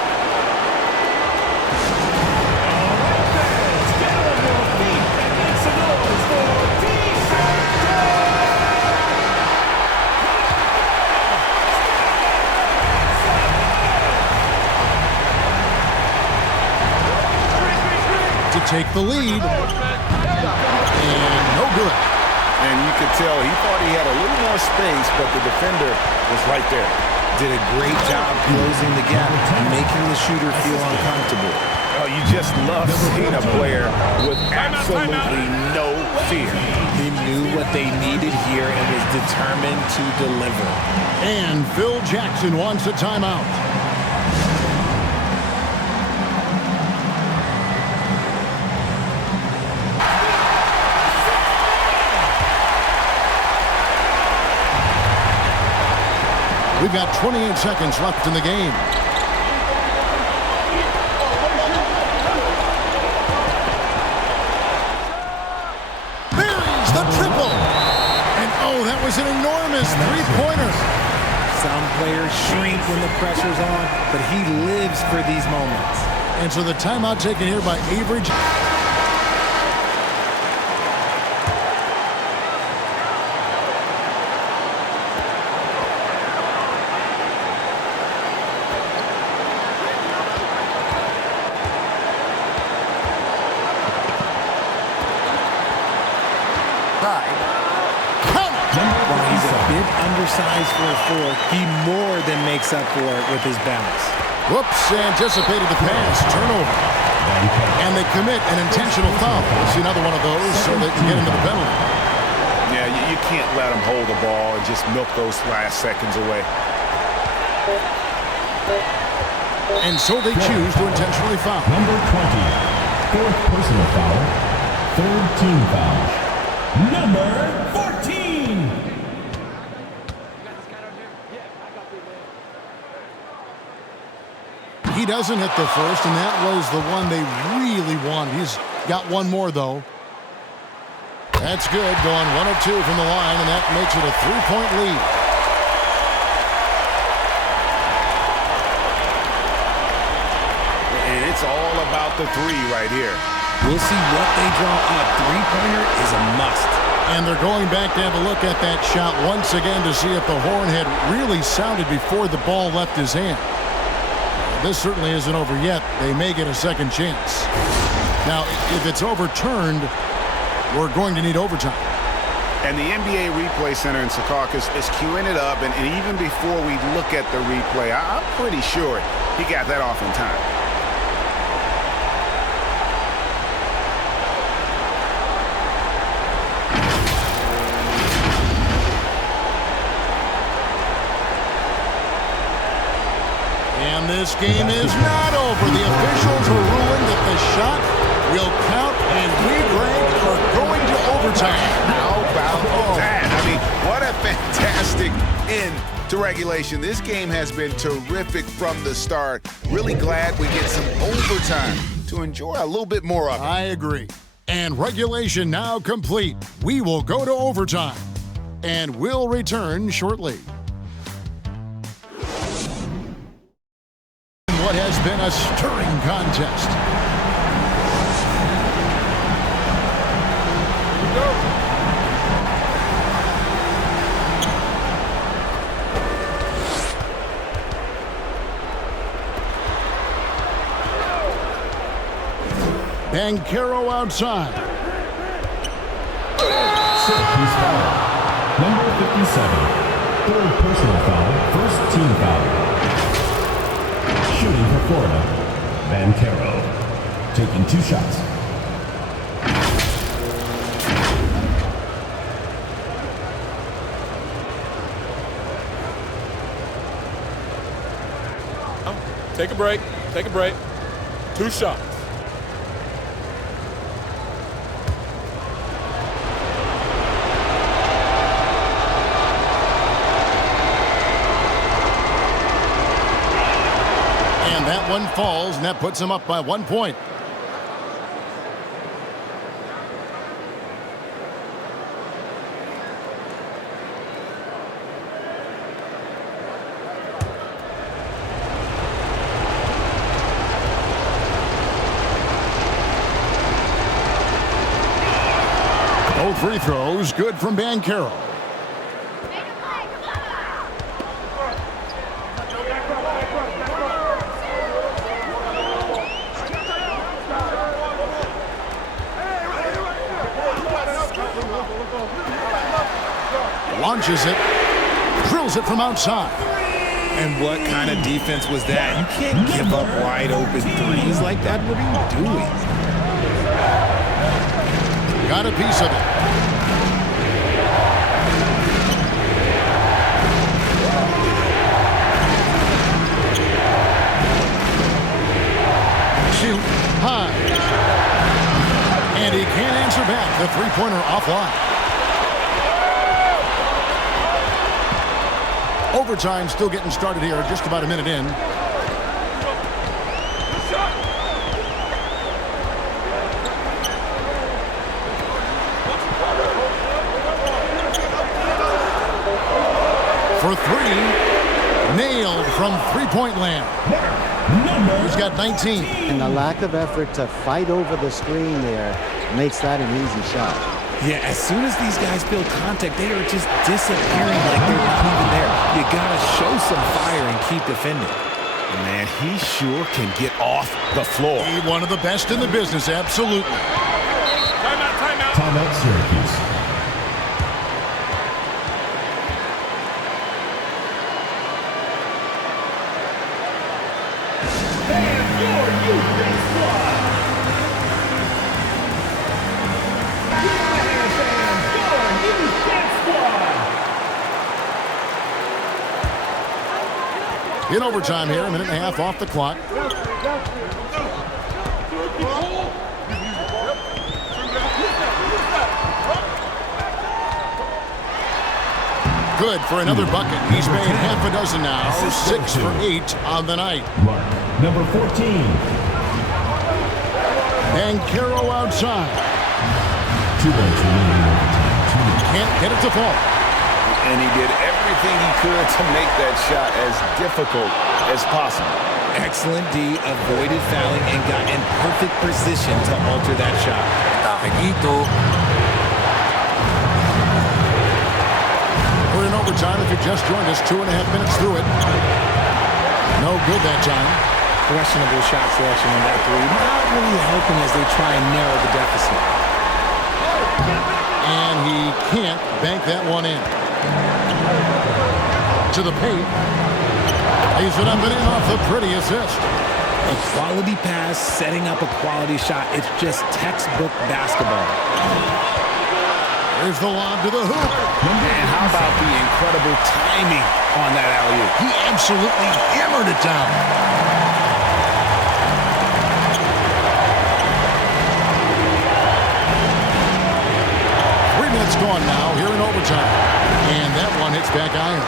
Take the lead, and no good. And you could tell he thought he had a little more space, but the defender was right there. Did a great job closing the gap and making the shooter feel uncomfortable. Oh, you just love seeing a player with absolutely no fear. He knew what they needed here and was determined to deliver. And Phil Jackson wants a timeout. We've got 28 seconds left in the game. Buries the triple. And oh, that was an enormous three-pointer. Some players shrink when the pressure's on, but he lives for these moments. And so the timeout taken here by Avery. Undersized for a 4, he more than makes up for it with his bounce. Whoops, anticipated the pass, turnover. And they commit an intentional foul. We'll see another one of those so they can get into the penalty. Yeah, you can't let them hold the ball and just milk those last seconds away. And so they choose to intentionally foul. Number 20, fourth personal foul, third team foul. Number 14. He doesn't hit the first, and that was the one they really wanted. He's got one more, though. That's good, going 1 of 2 from the line, and that makes it a 3-point lead. And it's all about the three right here. We'll see what they draw up. Three-pointer is a must. And they're going back to have a look at that shot once again to see if the horn had really sounded before the ball left his hand. This certainly isn't over yet. They may get a second chance. Now, if it's overturned, we're going to need overtime. And the NBA Replay Center in Secaucus is queuing it up, and even before we look at the replay, I'm pretty sure he got that off in time. And this game is not over. The officials are ruling that the shot will count, and we, Greg, are going to overtime. How about that? I mean, what a fantastic end to regulation. This game has been terrific from the start. Really glad we get some overtime to enjoy a little bit more of it. I agree. And regulation now complete. We will go to overtime, and we'll return shortly. What has been a stirring contest. Bancaro outside. Syracuse foul. Number 57. Third personal foul. First team foul. Shooting for Florida, Bancaro. Taking 2 shots. Take a break. Take a break. 2 shots. That one falls, and that puts him up by 1 point. Both free throws good from Bancaro. Launches it, drills it from outside. And what kind of defense was that? You can't give up wide open threes like that. What are you doing? Got a piece of it. Shoot high. And he can't answer back. The three-pointer offline. Overtime still getting started here, just about a minute in. For 3, nailed from three-point land. He's got 19. And the lack of effort to fight over the screen there makes that an easy shot. Yeah, as soon as these guys feel contact, they are just disappearing like they're not even there. You gotta show some fire and keep defending. Man, he sure can get off the floor. He's one of the best in the business, absolutely. Timeout, timeout. Timeout, Syracuse. And your youth squad. In overtime here, a minute and a half off the clock. Good for another bucket. He's made half a dozen now. 6 for 8 on the night. Mark number 14. And Caro outside. 2 minutes remaining overtime. Can't get it to fall. And he did everything he could to make that shot as difficult as possible. Excellent D, avoided fouling and got in perfect position to alter that shot. We're in overtime if you just joined us. 2.5 minutes through it. No good that time. Questionable shot selection in that three. Not really helping as they try and narrow the deficit. And he can't bank that one in. To the paint. Lays it up and in off the pretty assist. A quality pass, setting up a quality shot. It's just textbook basketball. Here's the lob to the hoop. And how about the incredible timing on that alley-oop? He absolutely hammered it down. It's gone now here in overtime. And that one hits back iron.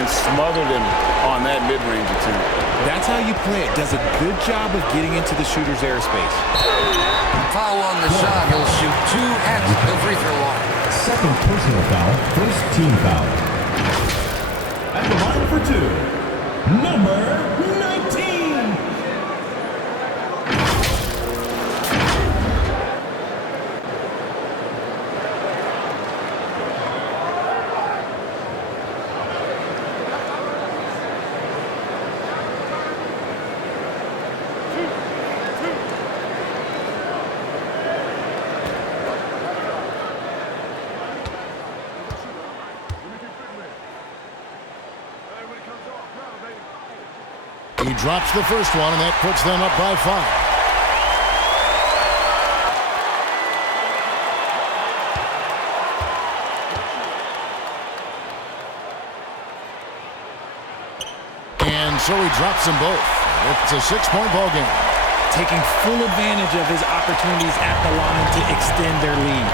And smothered him on that mid-range attempt. That's how you play it. Does a good job of getting into the shooter's airspace. Foul on the shot. He'll shoot 2 at the free throw line. Second personal foul, first team foul. At the line for 2, number 19. He drops the first one, and that puts them up by 5. And so he drops them both. It's a 6-point ball game. Taking full advantage of his opportunities at the line to extend their lead.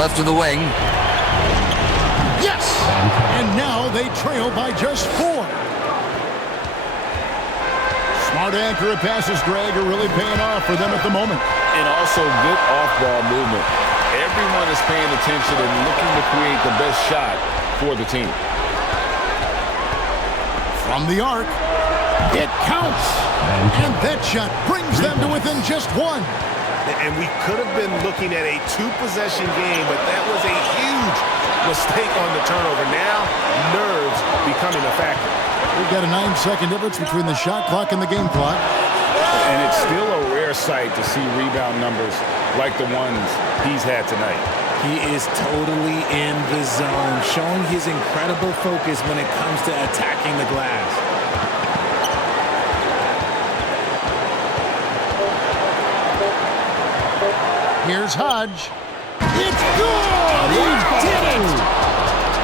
Left to the wing. Yes! And now they trail by just 4. Smart, accurate passes, Greg, are really paying off for them at the moment. And also good off-ball movement. Everyone is paying attention and looking to create the best shot for the team. From the arc, it counts! And that shot brings them to within just 1. And we could have been looking at a 2-possession game, but that was a huge mistake on the turnover. Now, nerves becoming a factor. We've got a 9-second difference between the shot clock and the game clock. And it's still a rare sight to see rebound numbers like the ones he's had tonight. He is totally in the zone, showing his incredible focus when it comes to attacking the glass. Here's Hodge. It's good! He did it!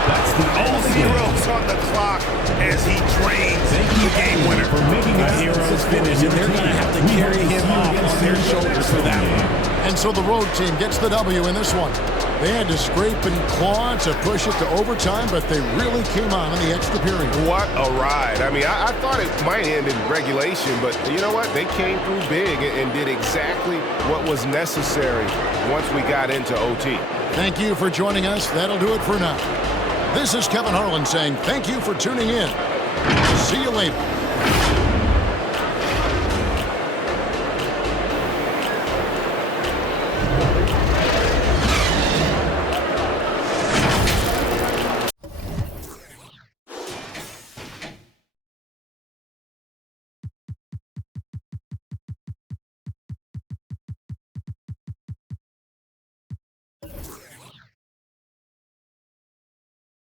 That's the All zeros on the clock as he drains the game winner. For making a hero's finish, and they're going to have to carry him off on their shoulders for that one. And so the road team gets the W in this one. They had to scrape and claw to push it to overtime, but they really came on in the extra period. What a ride. I mean, I thought it might end in regulation, but you know what? They came through big and did exactly what was necessary once we got into OT. Thank you for joining us. That'll do it for now. This is Kevin Harlan saying thank you for tuning in. See you later.